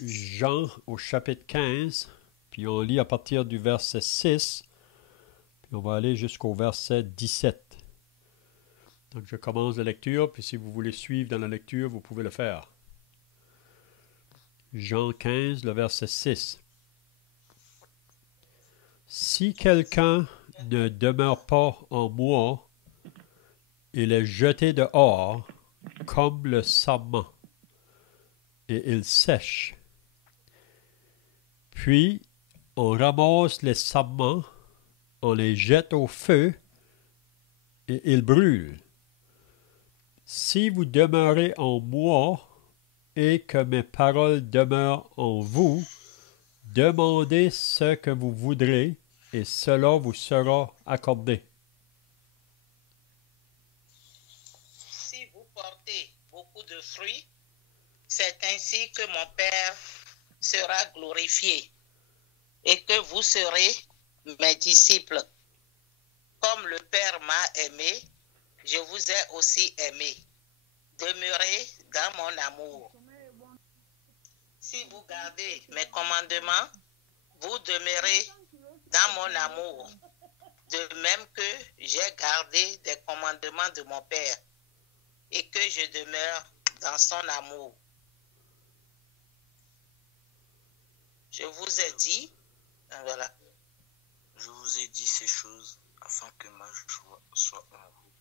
Jean au chapitre 15, puis on lit à partir du verset 6, puis on va aller jusqu'au verset 17. Donc je commence la lecture, puis si vous voulez suivre dans la lecture, vous pouvez le faire. Jean 15, le verset 6. Si quelqu'un ne demeure pas en moi, il est jeté dehors comme le sarment, et il sèche. Puis on ramasse les sarments, on les jette au feu, et ils brûlent. Si vous demeurez en moi, et que mes paroles demeurent en vous, demandez ce que vous voudrez, et cela vous sera accordé. Si vous portez beaucoup de fruits, c'est ainsi que mon Père sera glorifié et que vous serez mes disciples. Comme le Père m'a aimé, je vous ai aussi aimé. Demeurez dans mon amour. Si vous gardez mes commandements, vous demeurez dans mon amour, de même que j'ai gardé des commandements de mon Père et que je demeure dans son amour. Je vous ai dit, voilà. Je vous ai dit ces choses afin que ma joie soit en vous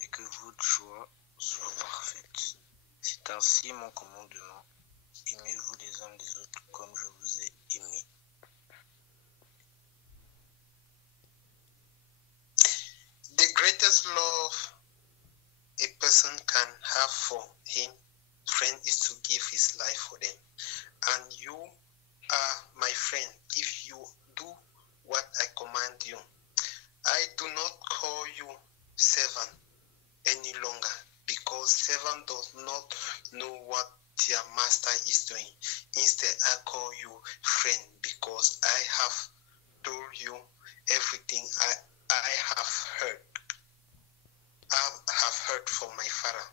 et que votre joie soit parfaite. C'est ainsi mon commandement. Aimez-vous les uns les autres comme je vous ai aimé. The greatest love a person can have for his friend is to give his life for them. And you are my friend if you do what I command you. I do not call you servant any longer, because servant does not know what their master is doing. Instead, I call you friend, because I have told you everything I have heard. I have heard from my Father.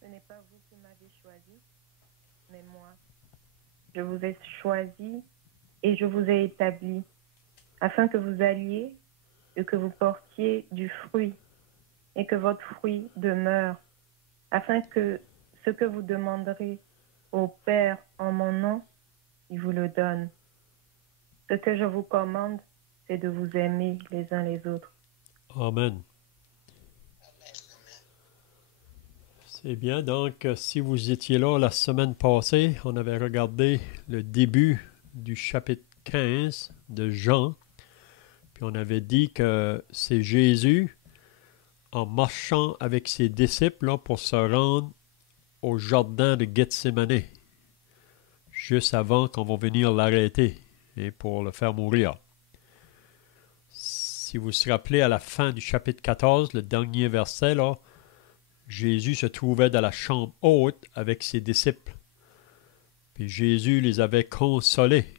Ce n'est pas vous qui m'avez choisi, mais moi. Je vous ai choisi et je vous ai établi, afin que vous alliez et que vous portiez du fruit, et que votre fruit demeure, afin que ce que vous demanderez au Père en mon nom, il vous le donne. Ce que je vous commande, c'est de vous aimer les uns les autres. Amen. C'est bien, donc si vous étiez là la semaine passée, on avait regardé le début du chapitre 15 de Jean, puis on avait dit que c'est Jésus en marchant avec ses disciples là, pour se rendre au jardin de Gethsémane, juste avant qu'on va venir l'arrêter et pour le faire mourir. Si vous vous rappelez à la fin du chapitre 14, le dernier verset, là, Jésus se trouvait dans la chambre haute avec ses disciples. Puis Jésus les avait consolés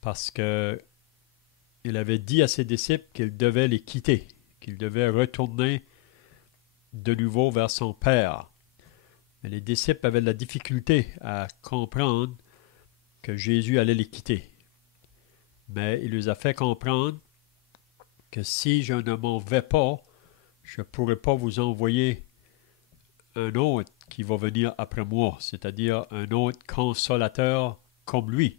parce que il avait dit à ses disciples qu'il devait les quitter, qu'il devait retourner de nouveau vers son Père. Mais les disciples avaient de la difficulté à comprendre que Jésus allait les quitter. Mais il les a fait comprendre que si je ne m'en vais pas, je ne pourrai pas vous envoyer un autre qui va venir après moi, c'est-à-dire un autre consolateur comme lui.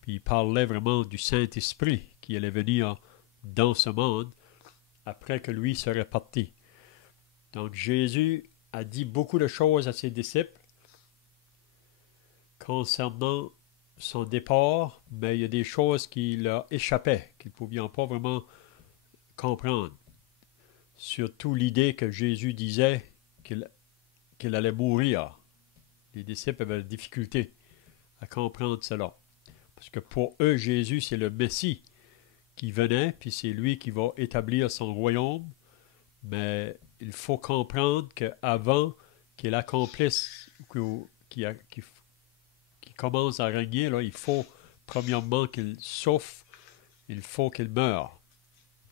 Puis il parlait vraiment du Saint-Esprit qui allait venir dans ce monde après que lui serait parti. Donc Jésus a dit beaucoup de choses à ses disciples concernant son départ, mais il y a des choses qui leur échappaient, qu'ils ne pouvaient pas vraiment comprendre. Surtout l'idée que Jésus disait qu'il allait mourir. Les disciples avaient de la difficulté à comprendre cela. Parce que pour eux, Jésus, c'est le Messie qui venait, puis c'est lui qui va établir son royaume. Mais il faut comprendre qu'avant qu'il accomplisse, qu'il commence à régner, là, il faut premièrement qu'il souffre, il faut qu'il meure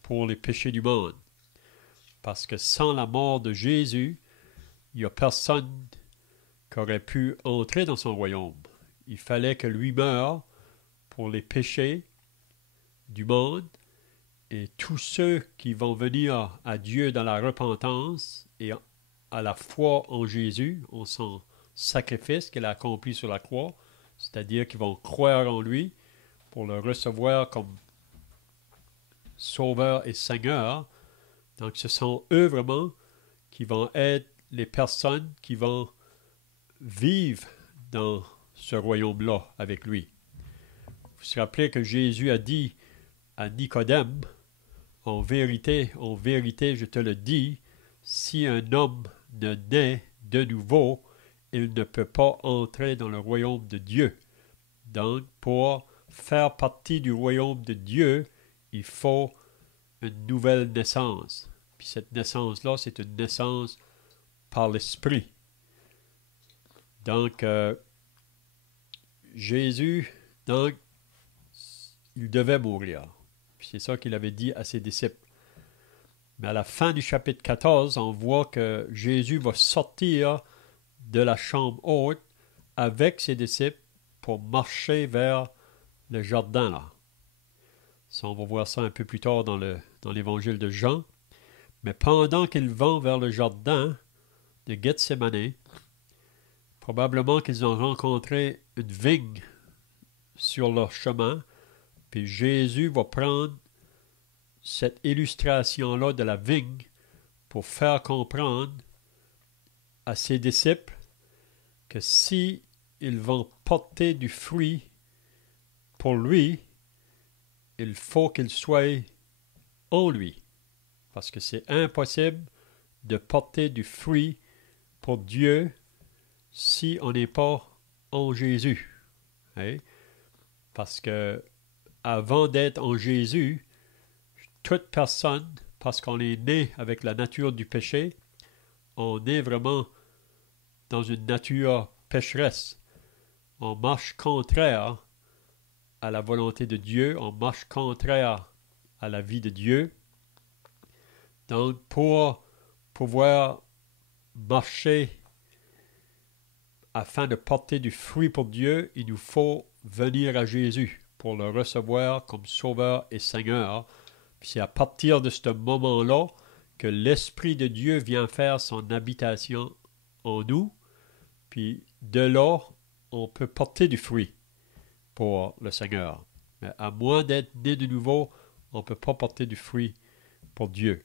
pour les péchés du monde. Parce que sans la mort de Jésus, il n'y a personne qui aurait pu entrer dans son royaume. Il fallait que lui meure pour les péchés du monde, et tous ceux qui vont venir à Dieu dans la repentance et à la foi en Jésus, en son sacrifice qu'il a accompli sur la croix, c'est-à-dire qu'ils vont croire en lui pour le recevoir comme Sauveur et Seigneur. Donc ce sont eux vraiment qui vont être les personnes qui vont vivre dans ce royaume-là avec lui. Vous vous rappelez que Jésus a dit à Nicodème, en vérité, je te le dis, si un homme ne naît de nouveau, il ne peut pas entrer dans le royaume de Dieu. Donc, pour faire partie du royaume de Dieu, il faut une nouvelle naissance. Puis cette naissance-là, c'est une naissance par l'Esprit. Donc, Jésus, donc, il devait mourir. Puis c'est ça qu'il avait dit à ses disciples. Mais à la fin du chapitre 14, on voit que Jésus va sortir de la chambre haute avec ses disciples pour marcher vers le jardin là. Ça, on va voir ça un peu plus tard dans l'évangile de Jean. Mais pendant qu'ils vont vers le jardin de Gethsémane, probablement qu'ils ont rencontré une vigne sur leur chemin, puis Jésus va prendre cette illustration-là de la vigne pour faire comprendre à ses disciples que si ils vont porter du fruit pour lui, il faut qu'ils soient en lui. Parce que c'est impossible de porter du fruit pour Dieu si on n'est pas en Jésus. Hein? Parce que avant d'être en Jésus, toute personne, parce qu'on est né avec la nature du péché, on est vraiment dans une nature pécheresse. On marche contraire à la volonté de Dieu, on marche contraire à la vie de Dieu. Donc, pour pouvoir marcher afin de porter du fruit pour Dieu, il nous faut venir à Jésus pour le recevoir comme Sauveur et Seigneur. Puis c'est à partir de ce moment-là que l'Esprit de Dieu vient faire son habitation en nous. Puis de là, on peut porter du fruit pour le Seigneur. Mais à moins d'être né de nouveau, on ne peut pas porter du fruit pour Dieu.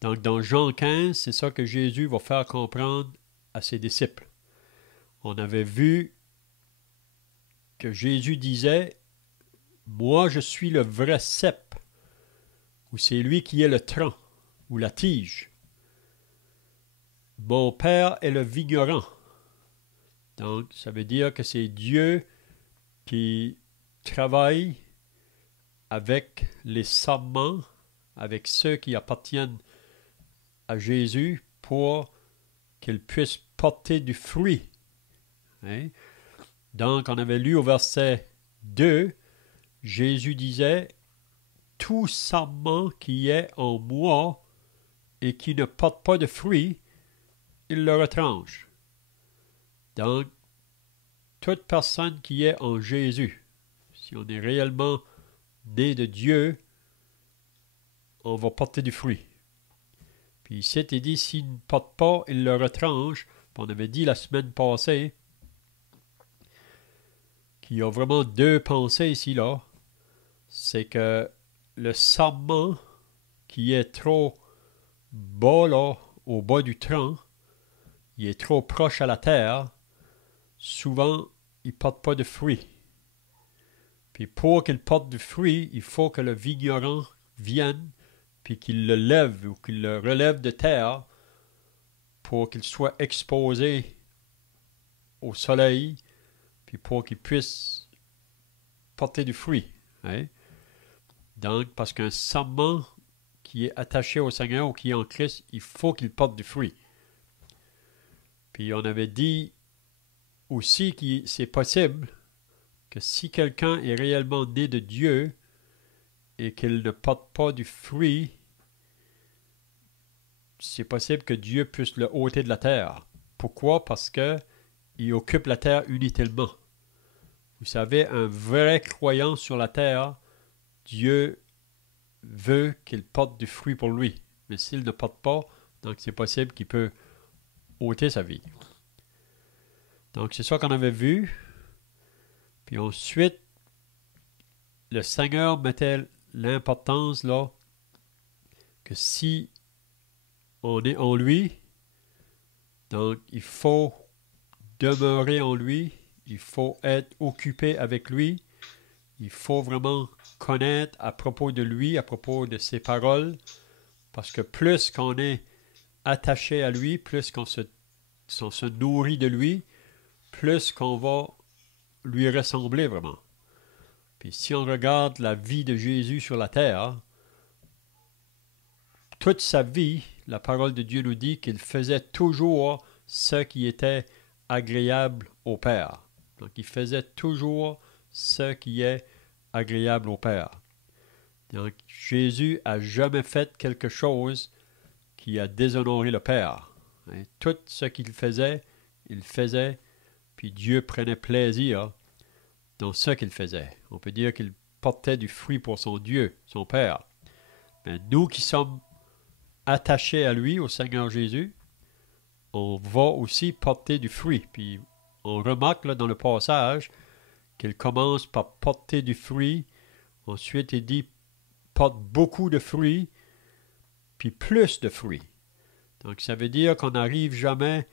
Donc dans Jean 15, c'est ça que Jésus va faire comprendre à ses disciples. On avait vu que Jésus disait « Moi, je suis le vrai cep », ou c'est lui qui est le tronc, ou la tige. Mon Père est le vigneron. Donc, ça veut dire que c'est Dieu qui travaille avec les sarments, avec ceux qui appartiennent à Jésus pour qu'ils puissent porter du fruit. Hein? Donc, on avait lu au verset 2, Jésus disait « Tout sarment qui est en moi et qui ne porte pas de fruit, il le retranche. » Donc, toute personne qui est en Jésus, si on est réellement né de Dieu, on va porter du fruit. Puis ici, il dit, s'il ne porte pas, il le retranche. Puis on avait dit la semaine passée qu'il y a vraiment deux pensées ici, là. C'est que le sarment qui est trop bas, là, au bas du tronc, il est trop proche à la terre, souvent, il ne porte pas de fruits. Puis pour qu'il porte du fruit, il faut que le vigneron vienne, puis qu'il le lève ou qu'il le relève de terre pour qu'il soit exposé au soleil, puis pour qu'il puisse porter du fruit. Hein? Donc, parce qu'un sarment qui est attaché au Seigneur ou qui est en Christ, il faut qu'il porte du fruit. Puis on avait dit aussi que c'est possible que si quelqu'un est réellement né de Dieu et qu'il ne porte pas du fruit, c'est possible que Dieu puisse le ôter de la terre. Pourquoi? Parce qu'il occupe la terre inutilement. Vous savez, un vrai croyant sur la terre, Dieu veut qu'il porte du fruit pour lui. Mais s'il ne porte pas, donc c'est possible qu'il peut ôter sa vie. Donc c'est ça qu'on avait vu. Puis ensuite, le Seigneur mettait l'importance là que si on est en lui, donc il faut demeurer en lui, il faut être occupé avec lui, il faut vraiment connaître à propos de lui, à propos de ses paroles, parce que plus qu'on est attaché à lui, plus qu'on se nourrit de lui, plus qu'on va lui ressembler vraiment. Puis si on regarde la vie de Jésus sur la terre, toute sa vie, la parole de Dieu nous dit qu'il faisait toujours ce qui était agréable au Père. Donc il faisait toujours ce qui est agréable au Père. Donc Jésus n'a jamais fait quelque chose qui a déshonoré le Père. Et tout ce qu'il faisait, puis Dieu prenait plaisir dans ce qu'il faisait. On peut dire qu'il portait du fruit pour son Dieu, son Père. Mais nous qui sommes attachés à lui, au Seigneur Jésus, on va aussi porter du fruit. Puis on remarque là, dans le passage qu'il commence par porter du fruit. Ensuite, il dit porte beaucoup de fruits, puis plus de fruits. Donc, ça veut dire qu'on n'arrive jamais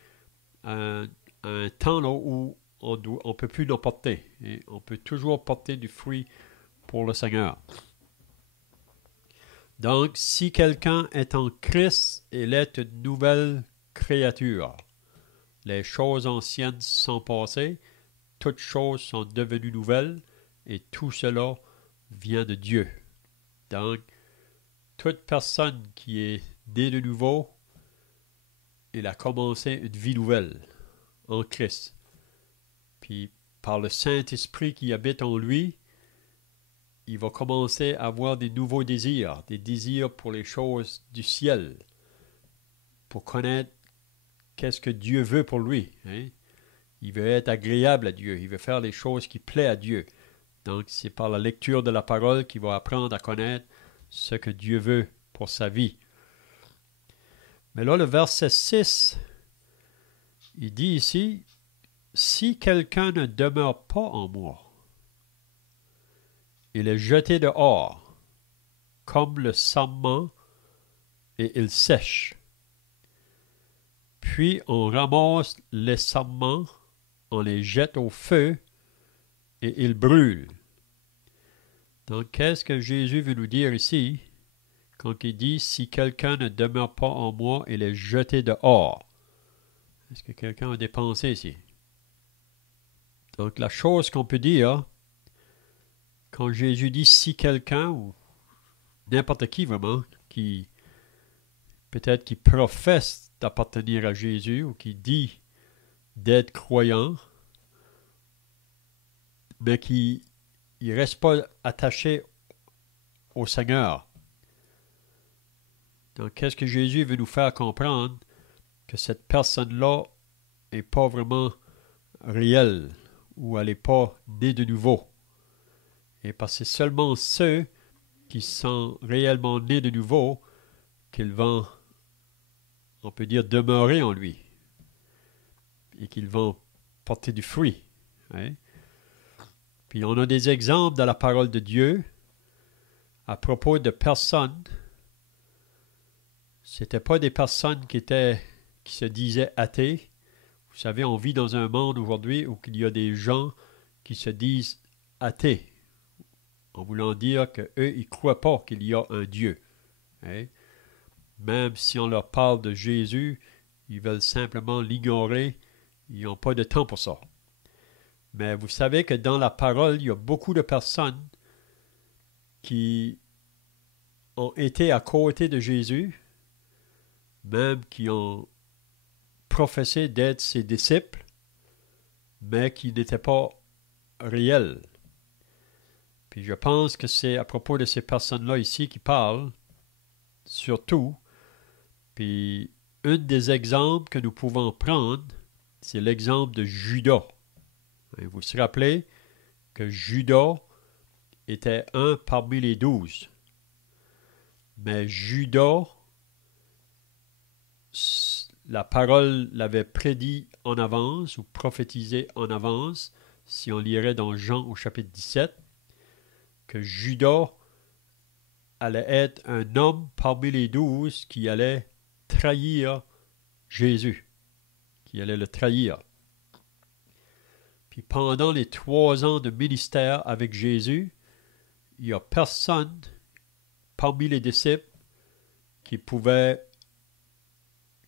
à un temps là, où on ne peut plus en porter. Et on peut toujours porter du fruit pour le Seigneur. Donc, si quelqu'un est en Christ, il est une nouvelle créature. Les choses anciennes sont passées, toutes choses sont devenues nouvelles, et tout cela vient de Dieu. Donc, toute personne qui est née de nouveau, il a commencé une vie nouvelle en Christ. Puis, par le Saint-Esprit qui habite en lui, il va commencer à avoir des nouveaux désirs, des désirs pour les choses du ciel, pour connaître qu'est-ce que Dieu veut pour lui. Hein? Il veut être agréable à Dieu, il veut faire les choses qui plaisent à Dieu. Donc, c'est par la lecture de la parole qu'il va apprendre à connaître ce que Dieu veut pour sa vie. Mais là, le verset 6, il dit ici, « Si quelqu'un ne demeure pas en moi, il est jeté dehors, comme le sarment, et il sèche. Puis on ramasse les sarments, on les jette au feu, et ils brûlent. » Donc, qu'est-ce que Jésus veut nous dire ici, quand il dit « Si quelqu'un ne demeure pas en moi, il est jeté dehors » ? Est-ce que quelqu'un a des pensées ici? Donc, la chose qu'on peut dire, quand Jésus dit « si quelqu'un » ou n'importe qui vraiment, qui peut-être qui professe d'appartenir à Jésus ou qui dit d'être croyant, mais qui ne reste pas attaché au Seigneur. Donc, qu'est-ce que Jésus veut nous faire comprendre? Que cette personne-là n'est pas vraiment réelle ou elle n'est pas née de nouveau. Et parce que c'est seulement ceux qui sont réellement nés de nouveau qu'ils vont, on peut dire, demeurer en lui et qu'ils vont porter du fruit. Hein? Puis on a des exemples dans la parole de Dieu à propos de personnes. C'était pas des personnes qui se disaient athées. Vous savez, on vit dans un monde aujourd'hui où il y a des gens qui se disent athées, en voulant dire qu'eux, ils ne croient pas qu'il y a un Dieu. Hein? Même si on leur parle de Jésus, ils veulent simplement l'ignorer. Ils n'ont pas de temps pour ça. Mais vous savez que dans la parole, il y a beaucoup de personnes qui ont été à côté de Jésus, même qui ont professé d'être ses disciples, mais qui n'étaient pas réels. Puis je pense que c'est à propos de ces personnes-là ici qui parlent, surtout. Puis un des exemples que nous pouvons prendre, c'est l'exemple de Judas. Vous vous rappelez que Judas était un parmi les 12. Mais Judas, la parole l'avait prédit en avance ou prophétisé en avance, si on lirait dans Jean au chapitre 17, que Judas allait être un homme parmi les 12 qui allait trahir Jésus, qui allait le trahir. Puis pendant les 3 ans de ministère avec Jésus, il n'y a personne parmi les disciples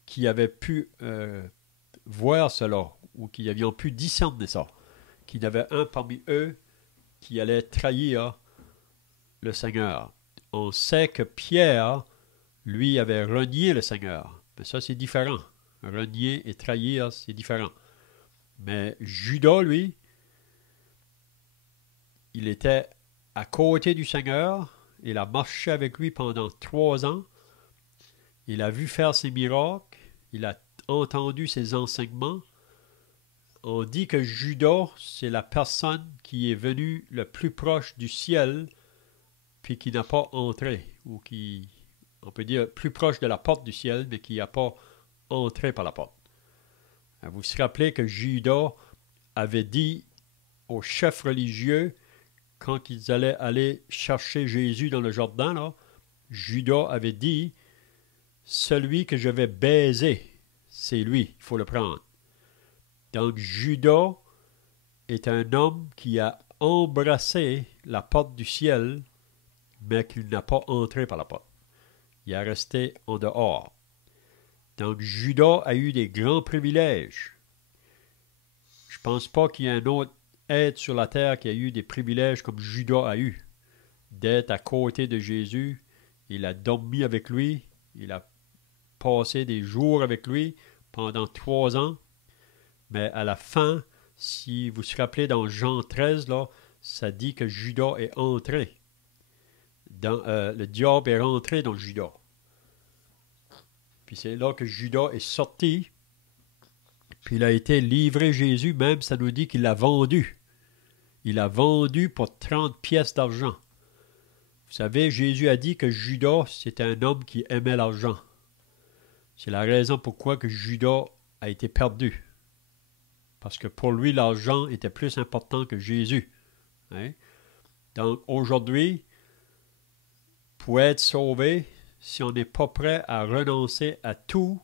qui avait pu voir cela, ou qui avaient pu discerner ça, qu'il y avait un parmi eux qui allait trahir le Seigneur. On sait que Pierre, lui, avait renié le Seigneur. Mais ça, c'est différent. Renier et trahir, c'est différent. Mais Judas, lui, il était à côté du Seigneur. Il a marché avec lui pendant 3 ans. Il a vu faire ses miracles. Il a entendu ses enseignements. On dit que Judas, c'est la personne qui est venue le plus proche du ciel puis qui n'a pas entré, ou qui, on peut dire, plus proche de la porte du ciel, mais qui n'a pas entré par la porte. Vous vous rappelez que Judas avait dit aux chefs religieux, quand ils allaient aller chercher Jésus dans le Jourdain, là, Judas avait dit, « Celui que je vais baiser, c'est lui, il faut le prendre. » Donc Judas est un homme qui a embrassé la porte du ciel, mais qu'il n'a pas entré par la porte. Il est resté en dehors. Donc Judas a eu des grands privilèges. Je ne pense pas qu'il y ait un autre être sur la terre qui a eu des privilèges comme Judas a eu. D'être à côté de Jésus, il a dormi avec lui, il a passé des jours avec lui pendant 3 ans. Mais à la fin, si vous vous rappelez dans Jean 13, là, ça dit que Judas est entré. Le diable est rentré dans Judas. Puis c'est là que Judas est sorti. Puis il a été livré Jésus, même ça nous dit qu'il l'a vendu. Il l'a vendu pour 30 pièces d'argent. Vous savez, Jésus a dit que Judas, c'était un homme qui aimait l'argent. C'est la raison pourquoi que Judas a été perdu. Parce que pour lui, l'argent était plus important que Jésus. Hein? Donc aujourd'hui, pour être sauvé, si on n'est pas prêt à renoncer à tout,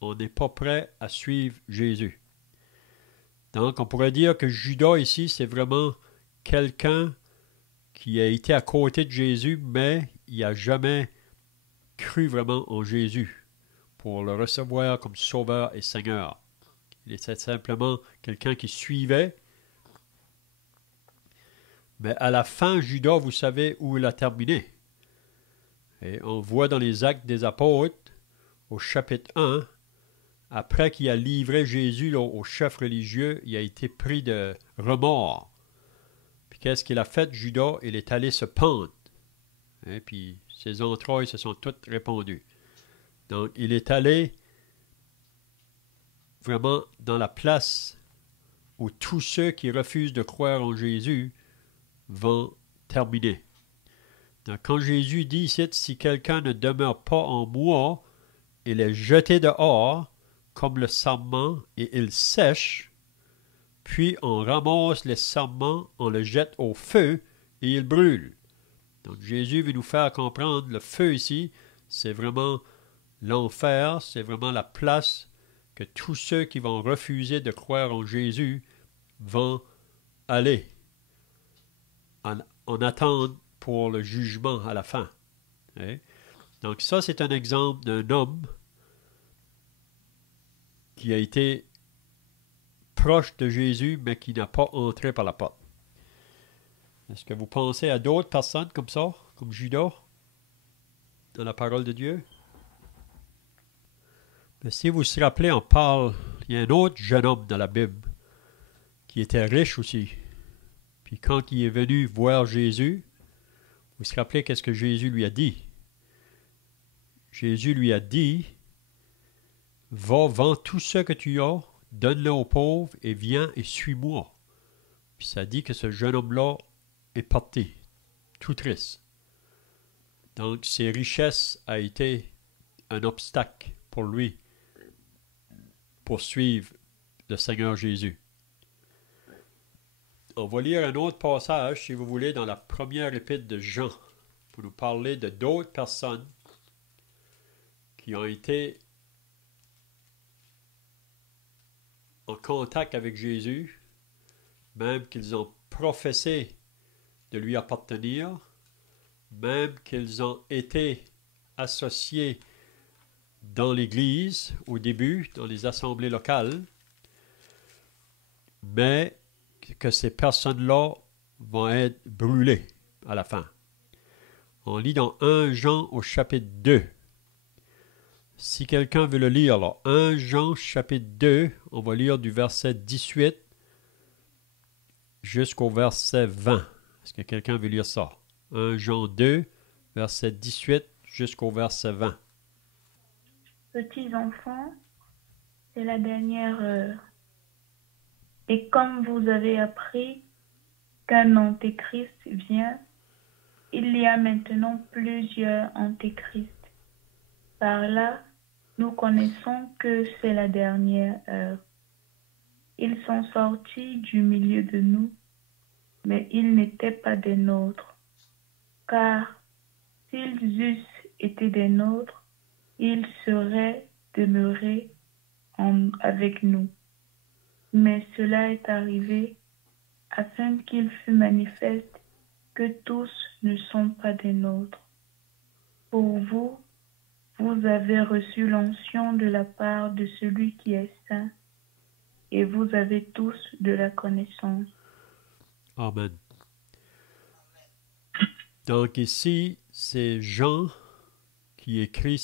on n'est pas prêt à suivre Jésus. Donc, on pourrait dire que Judas ici, c'est vraiment quelqu'un qui a été à côté de Jésus, mais il n'a jamais cru vraiment en Jésus pour le recevoir comme sauveur et Seigneur. Il était simplement quelqu'un qui suivait. Mais à la fin, Judas, vous savez où il a terminé. Et on voit dans les Actes des Apôtres, au chapitre 1, après qu'il a livré Jésus là, aux chefs religieux, il a été pris de remords. Puis qu'est-ce qu'il a fait, Judas? Il est allé se pendre. Et puis ses entrailles se sont toutes répandues. Donc il est allé vraiment dans la place où tous ceux qui refusent de croire en Jésus vont terminer. Donc, quand Jésus dit ici, si quelqu'un ne demeure pas en moi, il est jeté dehors comme le sarment et il sèche, puis on ramasse les sarments, on le jette au feu et il brûle. Donc Jésus veut nous faire comprendre, le feu ici, c'est vraiment l'enfer, c'est vraiment la place que tous ceux qui vont refuser de croire en Jésus vont aller en attendre pour le jugement à la fin. Hein? Donc ça, c'est un exemple d'un homme qui a été proche de Jésus, mais qui n'a pas entré par la porte. Est-ce que vous pensez à d'autres personnes comme ça, comme Judas, dans la parole de Dieu? Mais si vous vous rappelez, on parle, il y a un autre jeune homme dans la Bible qui était riche aussi. Puis quand il est venu voir Jésus, vous vous rappelez qu'est-ce que Jésus lui a dit? Jésus lui a dit, va, vends tout ce que tu as, donne-le aux pauvres et viens et suis-moi. Puis ça dit que ce jeune homme-là est parti, tout triste. Donc, ses richesses a été un obstacle pour lui pour suivre le Seigneur Jésus. On va lire un autre passage, si vous voulez, dans la première épître de Jean, pour nous parler de d'autres personnes qui ont été en contact avec Jésus, même qu'ils ont professé de lui appartenir, même qu'ils ont été associés dans l'Église au début, dans les assemblées locales, mais que ces personnes-là vont être brûlées à la fin. On lit dans 1 Jean au chapitre 2. Si quelqu'un veut le lire, là, 1 Jean chapitre 2, on va lire du verset 18 jusqu'au verset 20. Est-ce que quelqu'un veut lire ça? 1 Jean 2, verset 18 jusqu'au verset 20. Petits enfants, c'est la dernière heure. Et comme vous avez appris qu'un antéchrist vient, il y a maintenant plusieurs antéchrists. Par là, nous connaissons que c'est la dernière heure. Ils sont sortis du milieu de nous, mais ils n'étaient pas des nôtres. Car s'ils eussent été des nôtres, ils seraient demeurés avec nous. Mais cela est arrivé afin qu'il fût manifeste que tous ne sont pas des nôtres. Pour vous, vous avez reçu l'onction de la part de celui qui est saint, et vous avez tous de la connaissance. Amen. Donc ici, c'est Jean qui écrit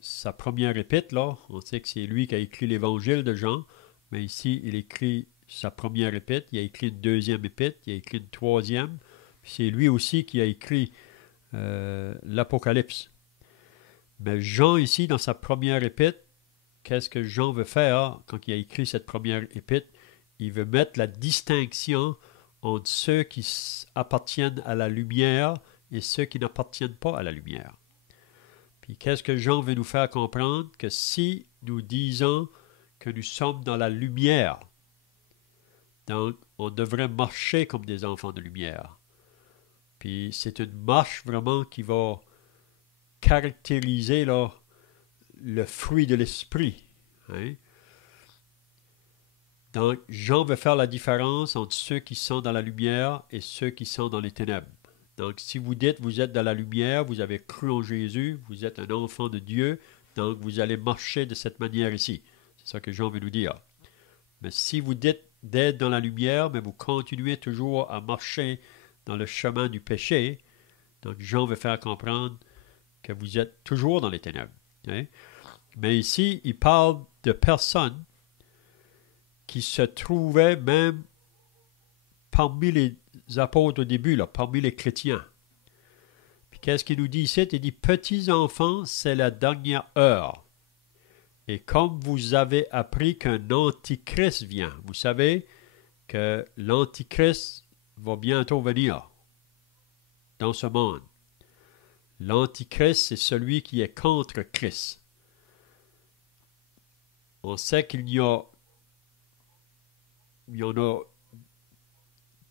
sa première épître, là. On sait que c'est lui qui a écrit l'évangile de Jean, mais ici, il écrit sa première épître, il a écrit une deuxième épître, il a écrit une troisième, puis c'est lui aussi qui a écrit l'Apocalypse. Mais Jean, ici, dans sa première épître, qu'est-ce que Jean veut faire quand il a écrit cette première épître? Il veut mettre la distinction entre ceux qui appartiennent à la lumière et ceux qui n'appartiennent pas à la lumière. Puis qu'est-ce que Jean veut nous faire comprendre? Que si nous disons que nous sommes dans la lumière, donc on devrait marcher comme des enfants de lumière. Puis c'est une marche vraiment qui va caractériser là, le fruit de l'esprit. Hein? Donc, Jean veut faire la différence entre ceux qui sont dans la lumière et ceux qui sont dans les ténèbres. Donc, si vous dites vous êtes dans la lumière, vous avez cru en Jésus, vous êtes un enfant de Dieu, donc vous allez marcher de cette manière ici. C'est ça que Jean veut nous dire. Mais si vous dites d'être dans la lumière, mais vous continuez toujours à marcher dans le chemin du péché, donc Jean veut faire comprendre que vous êtes toujours dans les ténèbres. Hein? Mais ici, il parle de personnes qui se trouvaient même parmi les apôtres au début, là, parmi les chrétiens. Puis qu'est-ce qu'il nous dit ici? Il dit, petits enfants, c'est la dernière heure. Et comme vous avez appris qu'un antichrist vient, vous savez que l'antichrist va bientôt venir dans ce monde. L'antichrist, c'est celui qui est contre Christ. On sait qu'il y en a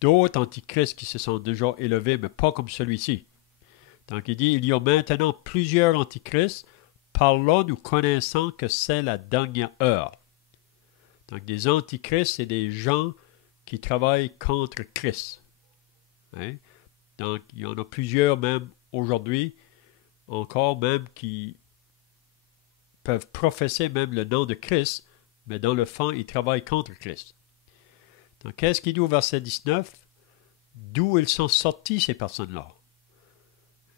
d'autres antichrists qui se sont déjà élevés, mais pas comme celui-ci. Donc il dit, il y a maintenant plusieurs antichrists, par là nous connaissons que c'est la dernière heure. Donc des antichrists, c'est des gens qui travaillent contre Christ. Hein? Donc il y en a plusieurs même aujourd'hui, encore même qui peuvent professer même le nom de Christ, mais dans le fond, ils travaillent contre Christ. Donc, qu'est-ce qu'il dit au verset 19? D'où ils sont sortis, ces personnes-là?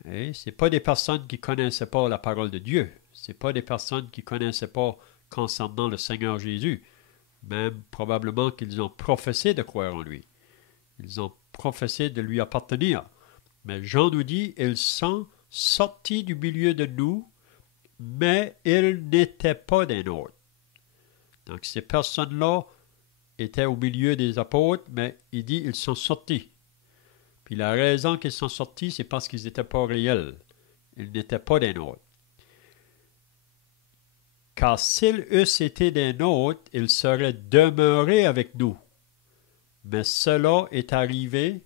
Ce n'est pas des personnes qui ne connaissaient pas la parole de Dieu. Ce n'est pas des personnes qui ne connaissaient pas concernant le Seigneur Jésus. Même probablement qu'ils ont professé de croire en lui. Ils ont professé de lui appartenir. Mais Jean nous dit, ils sont sortis du milieu de nous, mais ils n'étaient pas des nôtres. Donc ces personnes-là étaient au milieu des apôtres, mais il dit ils sont sortis. Puis la raison qu'ils sont sortis, c'est parce qu'ils n'étaient pas réels. Ils n'étaient pas des nôtres. Car s'ils eussent été des nôtres, ils seraient demeurés avec nous. Mais cela est arrivé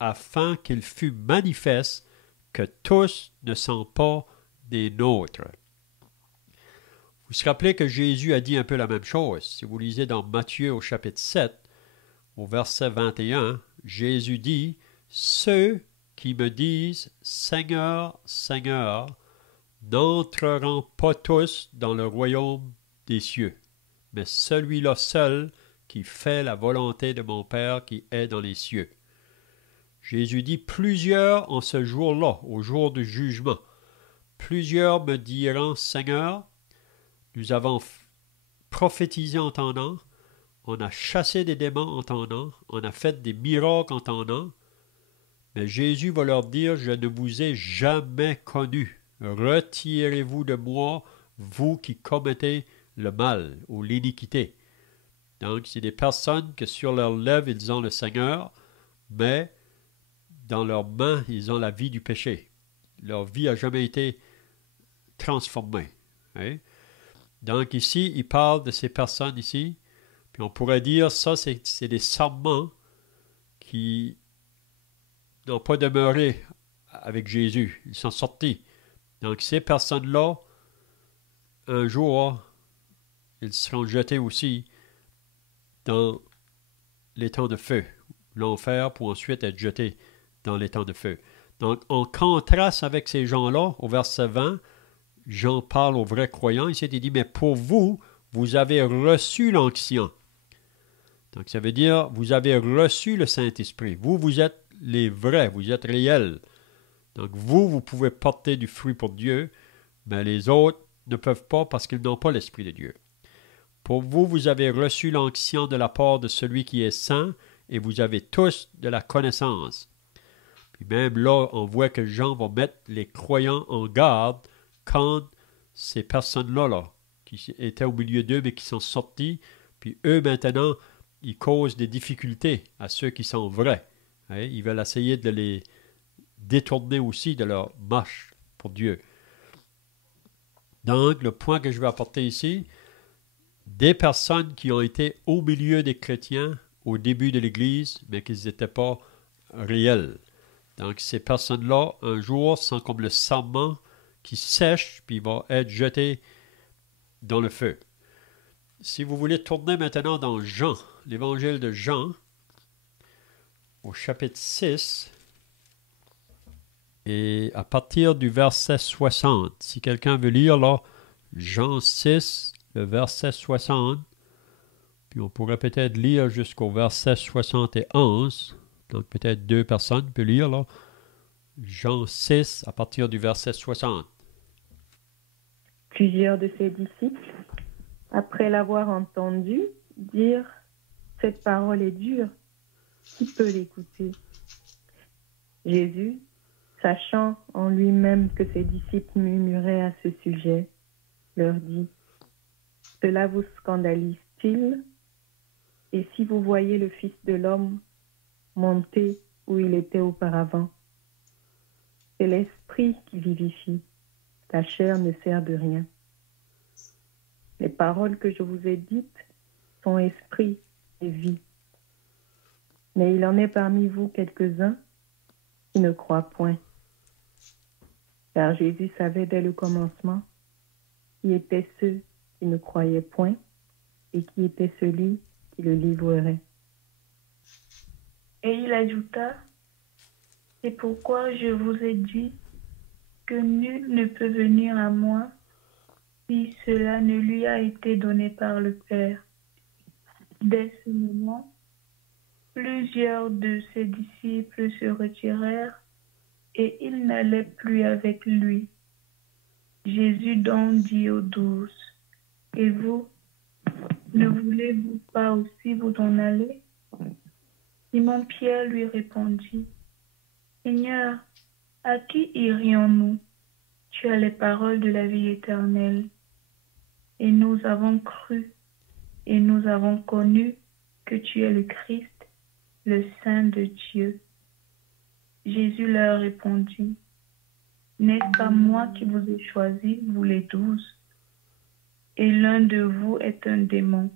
afin qu'il fût manifeste que tous ne sont pas des nôtres. Vous vous rappelez que Jésus a dit un peu la même chose. Si vous lisez dans Matthieu au chapitre 7, au verset 21, Jésus dit « Ceux qui me disent « Seigneur, Seigneur », n'entreront pas tous dans le royaume des cieux, mais celui-là seul qui fait la volonté de mon Père qui est dans les cieux. » Jésus dit « Plusieurs en ce jour-là, au jour du jugement, plusieurs me diront « Seigneur, nous avons prophétisé en ton nom, on a chassé des démons en ton nom, on a fait des miracles en ton nom. » Mais Jésus va leur dire « Je ne vous ai jamais connu. Retirez-vous de moi, vous qui commettez le mal ou l'iniquité. » Donc, c'est des personnes que sur leurs lèvres, ils ont le Seigneur, mais dans leurs mains, ils ont la vie du péché. Leur vie n'a jamais été transformée. Hein? Donc, ici, il parle de ces personnes ici, puis on pourrait dire, ça, c'est des serments qui n'ont pas demeuré avec Jésus. Ils sont sortis. Donc, ces personnes-là, un jour, ils seront jetés aussi dans les temps de feu, l'enfer, pour ensuite être jetés dans les temps de feu. Donc, en contraste avec ces gens-là, au verset 20, Jean parle aux vrais croyants. Ici, il dit, mais pour vous, vous avez reçu l'onction. Donc, ça veut dire, vous avez reçu le Saint-Esprit. Vous, vous êtes les vrais, vous êtes réels. Donc, vous pouvez porter du fruit pour Dieu, mais les autres ne peuvent pas parce qu'ils n'ont pas l'Esprit de Dieu. Pour vous, vous avez reçu l'onction de la part de celui qui est saint, et vous avez tous de la connaissance. Puis même là, on voit que Jean va mettre les croyants en garde quand ces personnes-là, qui étaient au milieu d'eux, mais qui sont sortis, puis eux, maintenant, ils causent des difficultés à ceux qui sont vrais. Hein? Ils veulent essayer de les détourner aussi de leur marche pour Dieu. Donc, le point que je vais apporter ici, des personnes qui ont été au milieu des chrétiens au début de l'Église, mais qui n'étaient pas réels. Donc, ces personnes-là, un jour, sont comme le sarment qui sèche, puis va être jeté dans le feu. Si vous voulez tourner maintenant dans Jean, l'évangile de Jean, au chapitre 6, et à partir du verset 60, si quelqu'un veut lire là, Jean 6, le verset 60, puis on pourrait peut-être lire jusqu'au verset 71, donc peut-être 2 personnes peuvent lire là, Jean 6, à partir du verset 60. Plusieurs de ses disciples, après l'avoir entendu, dirent « Cette parole est dure, qui peut l'écouter ?» Jésus, sachant en lui-même que ses disciples murmuraient à ce sujet, leur dit « Cela vous scandalise-t-il? Et si vous voyez le Fils de l'homme monter où il était auparavant? C'est l'esprit qui vivifie, la chair ne sert de rien. Les paroles que je vous ai dites sont esprit et vie. Mais il en est parmi vous quelques-uns qui ne croient point. » Car Jésus savait dès le commencement qui étaient ceux qui ne croyaient point et qui était celui qui le livrerait. Et il ajouta, « C'est pourquoi je vous ai dit que nul ne peut venir à moi si cela ne lui a été donné par le Père. » Dès ce moment, plusieurs de ses disciples se retirèrent et ils n'allaient plus avec lui. Jésus donc dit aux 12, « Et vous, ne voulez-vous pas aussi vous en aller? » Simon-Pierre lui répondit, « Seigneur, à qui irions-nous? Tu as les paroles de la vie éternelle. Et nous avons cru et nous avons connu que tu es le Christ, le Saint de Dieu. » Jésus leur répondit, « N'est-ce pas moi qui vous ai choisis, vous les 12? Et l'un de vous est un démon. »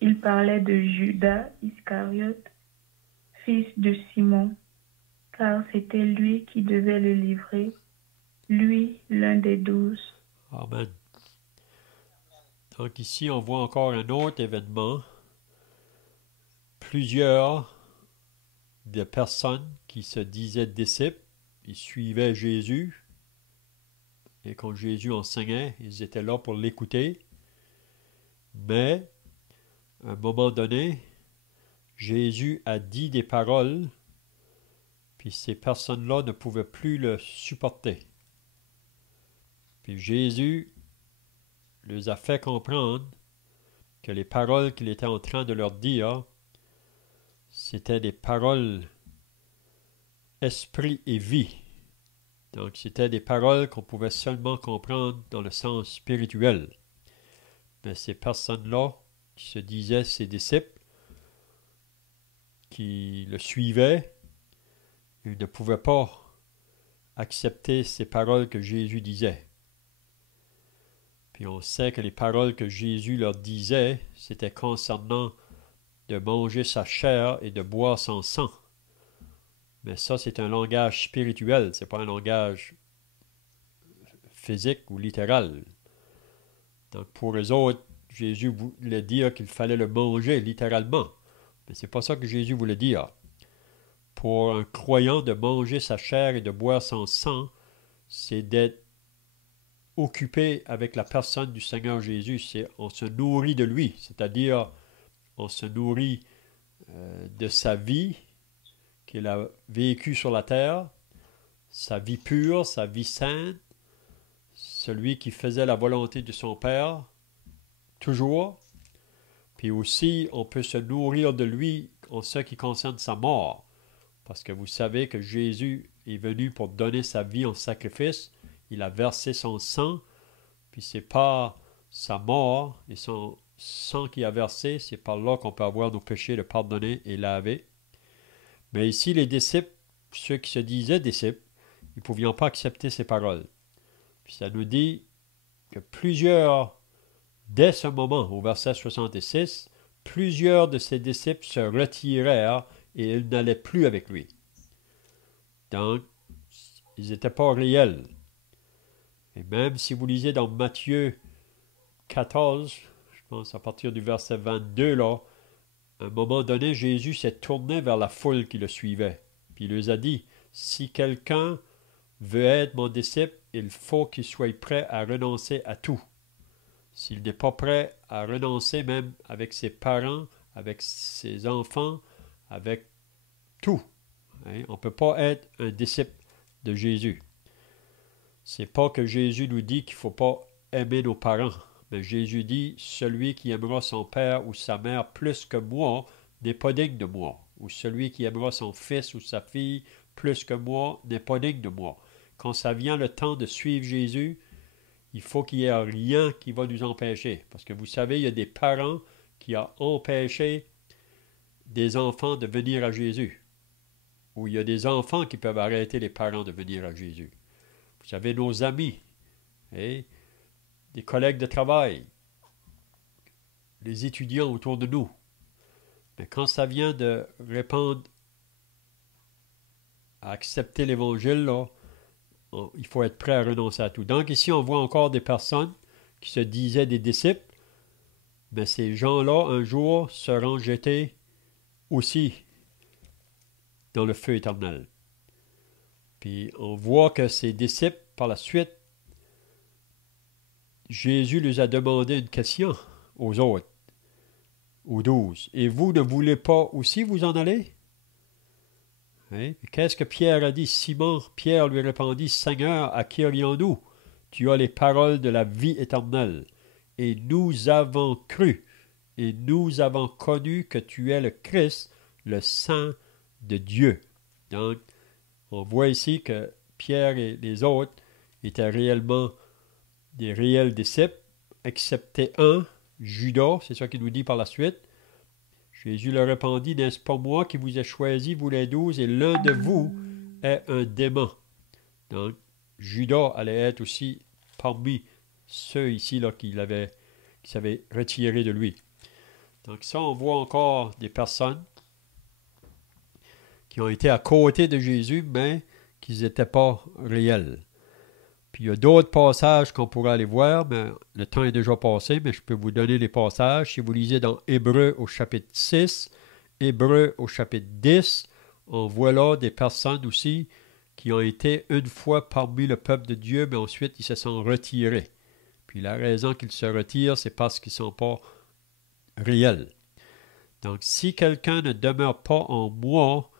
Il parlait de Judas Iscariote, fils de Simon, car c'était lui qui devait le livrer, lui, l'un des 12. Amen. Donc ici, on voit encore un autre événement. Plusieurs de personnes qui se disaient disciples, ils suivaient Jésus, et quand Jésus enseignait, ils étaient là pour l'écouter. Mais, à un moment donné, Jésus a dit des paroles, puis ces personnes-là ne pouvaient plus le supporter. Puis Jésus les a fait comprendre que les paroles qu'il était en train de leur dire, c'était des paroles esprit et vie. Donc, c'était des paroles qu'on pouvait seulement comprendre dans le sens spirituel. Mais ces personnes-là, qui se disaient ses disciples, qui le suivaient, ils ne pouvaient pas accepter ces paroles que Jésus disait. Puis on sait que les paroles que Jésus leur disait, c'était concernant de manger sa chair et de boire son sang. Mais ça, c'est un langage spirituel, c'est pas un langage physique ou littéral. Donc pour eux autres, Jésus voulait dire qu'il fallait le manger littéralement. Mais c'est pas ça que Jésus voulait dire. Pour un croyant, de manger sa chair et de boire son sang, c'est d'être occupé avec la personne du Seigneur Jésus. On se nourrit de lui, c'est-à-dire on se nourrit de sa vie qu'il a vécue sur la terre, sa vie pure, sa vie sainte, celui qui faisait la volonté de son Père, toujours. Puis aussi, on peut se nourrir de lui en ce qui concerne sa mort, parce que vous savez que Jésus est venu pour donner sa vie en sacrifice, il a versé son sang, puis c'est par sa mort et son sang qu'il a versé, c'est par là qu'on peut avoir nos péchés de pardonnés et lavés. Mais ici, les disciples, ceux qui se disaient disciples, ils ne pouvaient pas accepter ces paroles. Puis ça nous dit que plusieurs, dès ce moment, au verset 66, plusieurs de ses disciples se retirèrent et ils n'allaient plus avec lui. Donc, ils n'étaient pas réels. Et même si vous lisez dans Matthieu 14, je pense à partir du verset 22, là, à un moment donné, Jésus s'est tourné vers la foule qui le suivait. Puis il leur a dit, « Si quelqu'un veut être mon disciple, il faut qu'il soit prêt à renoncer à tout. S'il n'est pas prêt à renoncer même avec ses parents, avec ses enfants, avec tout. Hein? On ne peut pas être un disciple de Jésus. C'est pas que Jésus nous dit qu'il ne faut pas aimer nos parents. Mais Jésus dit, celui qui aimera son père ou sa mère plus que moi n'est pas digne de moi. Ou celui qui aimera son fils ou sa fille plus que moi n'est pas digne de moi. Quand ça vient le temps de suivre Jésus, il faut qu'il n'y ait rien qui va nous empêcher. Parce que vous savez, il y a des parents qui ont empêché des enfants de venir à Jésus. Ou il y a des enfants qui peuvent arrêter les parents de venir à Jésus. Vous savez, nos amis, des collègues de travail, les étudiants autour de nous. Mais quand ça vient de répondre à accepter l'Évangile, là, il faut être prêt à renoncer à tout. Donc ici, on voit encore des personnes qui se disaient des disciples, mais ces gens-là, un jour, seront jetés aussi dans le feu éternel. Puis on voit que ces disciples, par la suite, Jésus les a demandé une question aux autres, aux 12. « Et vous ne voulez pas aussi vous en aller? » Hein? Qu'est-ce que Pierre a dit? Simon, Pierre lui répondit, « Seigneur, à qui irions-nous? Tu as les paroles de la vie éternelle. Et nous avons cru, et nous avons connu que tu es le Christ, le Saint de Dieu. » Donc, on voit ici que Pierre et les autres étaient réellement des réels disciples, excepté un, Judas, c'est ça qu'il nous dit par la suite. Jésus leur répondit, n'est-ce pas moi qui vous ai choisi, vous les 12, et l'un de vous est un démon. Donc, Judas allait être aussi parmi ceux ici là, qui s'avaient retiré de lui. Donc ça, on voit encore des personnes qui ont été à côté de Jésus, mais qui n'étaient pas réels. Puis il y a d'autres passages qu'on pourrait aller voir, mais le temps est déjà passé, mais je peux vous donner les passages. Si vous lisez dans Hébreux au chapitre 6, Hébreux au chapitre 10, on voit là des personnes aussi qui ont été une fois parmi le peuple de Dieu, mais ensuite ils se sont retirés. Puis la raison qu'ils se retirent, c'est parce qu'ils ne sont pas réels. Donc si quelqu'un ne demeure pas en moi,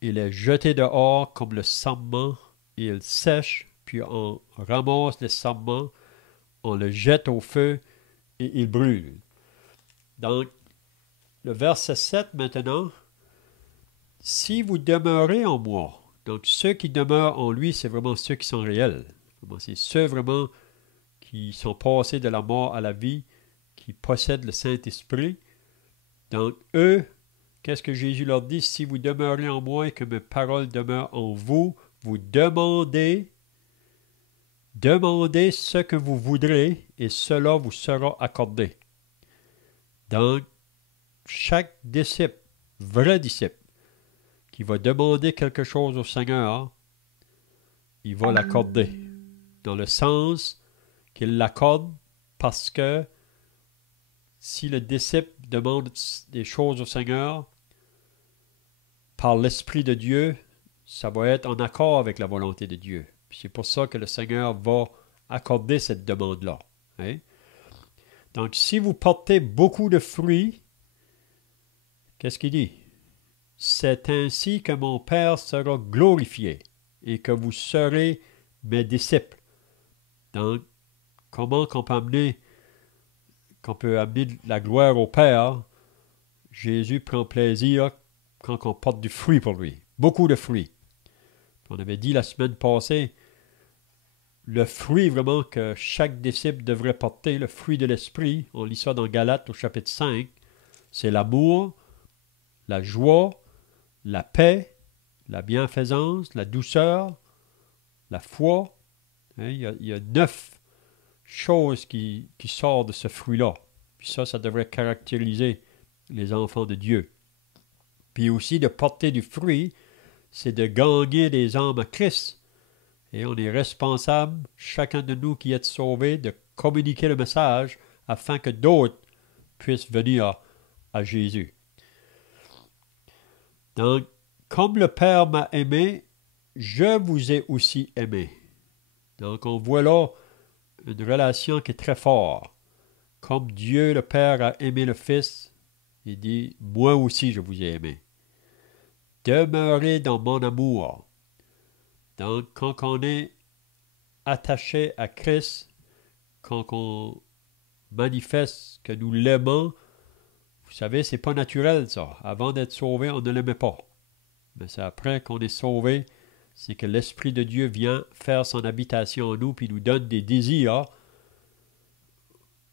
il est jeté dehors comme le sarment, et il sèche, puis on ramasse le sarment, on le jette au feu, et il brûle. Donc, le verset 7 maintenant, si vous demeurez en moi, donc ceux qui demeurent en lui, c'est vraiment ceux qui sont réels. C'est ceux vraiment qui sont passés de la mort à la vie, qui possèdent le Saint-Esprit. Donc, eux, qu'est-ce que Jésus leur dit? Si vous demeurez en moi et que mes paroles demeurent en vous, vous demandez ce que vous voudrez et cela vous sera accordé. Donc, chaque disciple, vrai disciple, qui va demander quelque chose au Seigneur, il va l'accorder. Dans le sens qu'il l'accorde parce que si le disciple demande des choses au Seigneur, par l'Esprit de Dieu, ça va être en accord avec la volonté de Dieu. Puis c'est pour ça que le Seigneur va accorder cette demande-là. Hein? Donc, si vous portez beaucoup de fruits, qu'est-ce qu'il dit? C'est ainsi que mon Père sera glorifié et que vous serez mes disciples. Donc, comment qu'on peut amener la gloire au Père? Jésus prend plaisir quand on porte du fruit pour lui. Beaucoup de fruits. On avait dit la semaine passée, le fruit vraiment que chaque disciple devrait porter, le fruit de l'esprit, on lit ça dans Galates au chapitre 5, c'est l'amour, la joie, la paix, la bienfaisance, la douceur, la foi. Hein, il y a 9 choses qui sortent de ce fruit-là. Puis ça devrait caractériser les enfants de Dieu. Puis aussi de porter du fruit, c'est de gagner des âmes à Christ. Et on est responsable, chacun de nous qui est sauvé, de communiquer le message afin que d'autres puissent venir à Jésus. Donc, comme le Père m'a aimé, je vous ai aussi aimé. Donc, on voit là une relation qui est très forte. Comme Dieu, le Père, a aimé le Fils, il dit, moi aussi je vous ai aimé. Demeurez dans mon amour. Donc, quand on est attaché à Christ, quand on manifeste que nous l'aimons, vous savez, c'est pas naturel ça. Avant d'être sauvé, on ne l'aimait pas. Mais c'est après qu'on est sauvé, c'est que l'Esprit de Dieu vient faire son habitation en nous, puis nous donne des désirs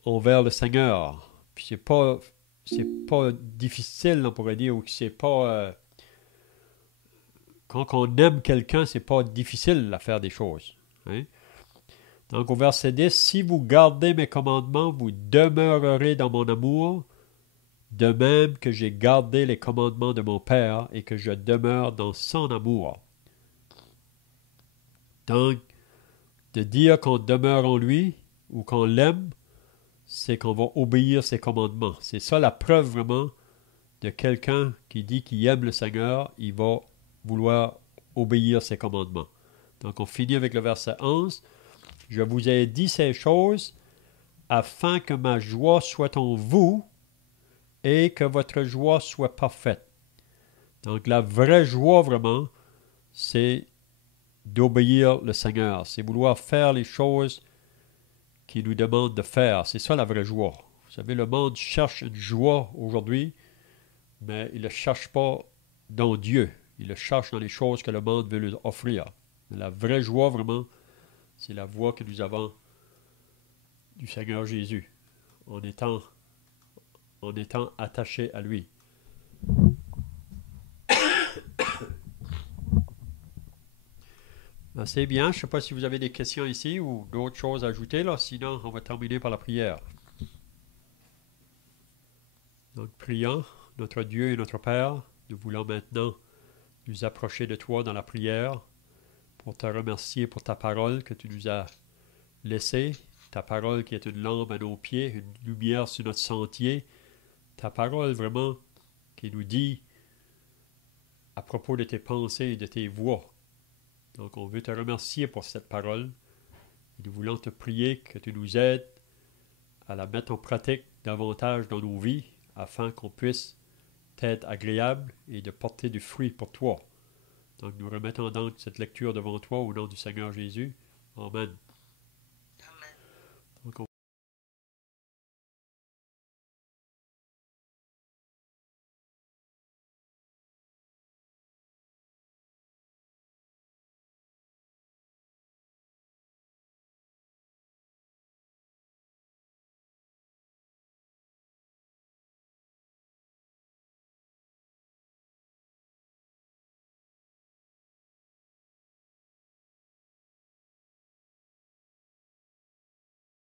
envers le Seigneur. Puis c'est pas difficile, on pourrait dire, ou que c'est pas... quand on aime quelqu'un, c'est pas difficile à faire des choses. Hein? Donc au verset 10, « Si vous gardez mes commandements, vous demeurerez dans mon amour, de même que j'ai gardé les commandements de mon Père et que je demeure dans son amour. » Donc, de dire qu'on demeure en lui ou qu'on l'aime, c'est qu'on va obéir ses commandements. C'est ça la preuve vraiment de quelqu'un qui dit qu'il aime le Seigneur, il va vouloir obéir ses commandements. Donc on finit avec le verset 11. « Je vous ai dit ces choses afin que ma joie soit en vous et que votre joie soit parfaite. » Donc la vraie joie vraiment, c'est d'obéir le Seigneur. C'est vouloir faire les choses qu'il nous demande de faire. C'est ça la vraie joie. Vous savez, le monde cherche une joie aujourd'hui, mais il ne le cherche pas dans Dieu. Il le cherche dans les choses que le monde veut lui offrir. Mais la vraie joie, vraiment, c'est la voie que nous avons du Seigneur Jésus. En étant en étant attaché à lui. Ben, c'est bien. Je ne sais pas si vous avez des questions ici ou d'autres choses à ajouter. Là. Sinon, on va terminer par la prière. Donc, prions, notre Dieu et notre Père, nous voulons maintenant nous approcher de toi dans la prière pour te remercier pour ta parole que tu nous as laissée, ta parole qui est une lampe à nos pieds, une lumière sur notre sentier, ta parole vraiment qui nous dit à propos de tes pensées et de tes voies. Donc, on veut te remercier pour cette parole. Et nous voulons te prier que tu nous aides à la mettre en pratique davantage dans nos vies afin qu'on puisse être agréable et de porter du fruit pour toi. Donc, nous remettons donc cette lecture devant toi au nom du Seigneur Jésus. Amen.